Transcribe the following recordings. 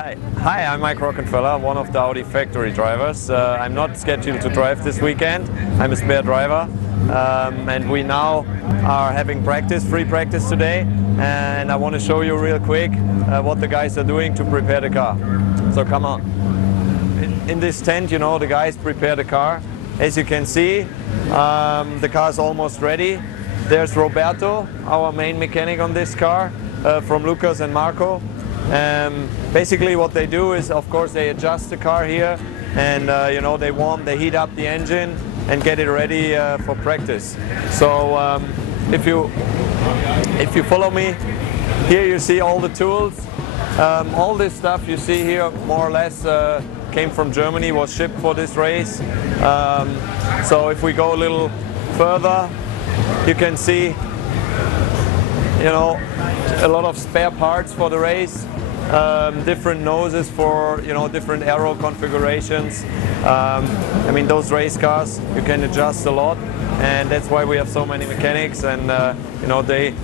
Hi, I'm Mike Rockenfeller, one of the Audi factory drivers. I'm not scheduled to drive this weekend. I'm a spare driver. And we now are having practice, free practice today. And I want to show you real quick what the guys are doing to prepare the car. So come on. In this tent, you know, the guys prepare the car. As you can see, the car is almost ready. There's Roberto, our main mechanic on this car, from Lucas and Marco. Basically what they do is, of course, they adjust the car here and you know, they heat up the engine and get it ready for practice. So if you follow me, here you see all the tools. All this stuff you see here more or less came from Germany, was shipped for this race. So if we go a little further, you can see, you know, a lot of spare parts for the race. Different noses for, you know, different aero configurations. I mean, those race cars you can adjust a lot, and that's why we have so many mechanics. And you know, they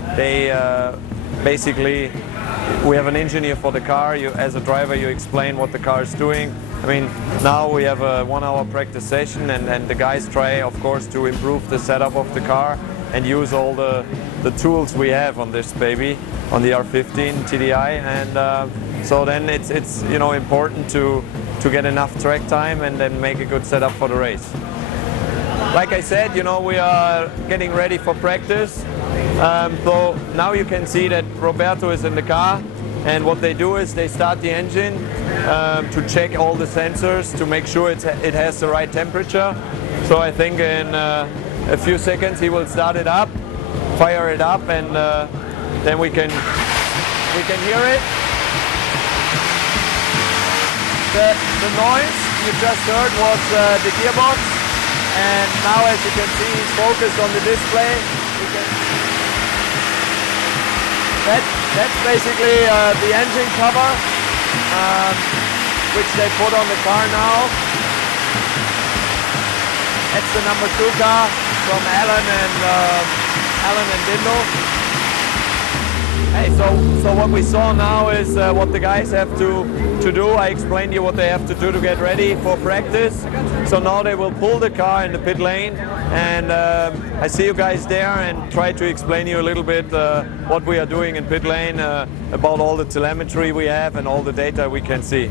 basically, we have an engineer for the car. You, as a driver, you explain what the car is doing. I mean, now we have a 1-hour practice session, and the guys try, of course, to improve the setup of the car and use all the tools we have on this baby, on the R15 TDI. And so then it's you know, important to get enough track time and then make a good setup for the race. Like I said, you know, we are getting ready for practice. So now you can see that Roberto is in the car, and what they do is they start the engine to check all the sensors to make sure it has the right temperature. So I think in a few seconds he will start it up, fire it up, and then we can hear it. The noise you just heard was the gearbox, and now, as you can see, he's focused on the display. That's basically the engine cover, which they put on the car now. That's the number 2 car from Alan and Dindo. Hey, so what we saw now is what the guys have to do. I explained you what they have to do to get ready for practice. So now they will pull the car in the pit lane, and I see you guys there and try to explain you a little bit what we are doing in pit lane, about all the telemetry we have and all the data we can see.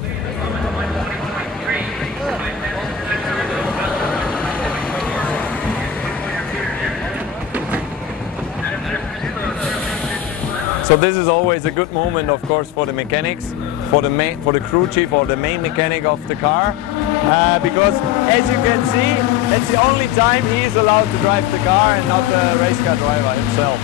So this is always a good moment, of course, for the mechanics, for the crew chief or the main mechanic of the car, because as you can see, that's the only time he is allowed to drive the car and not the race car driver himself.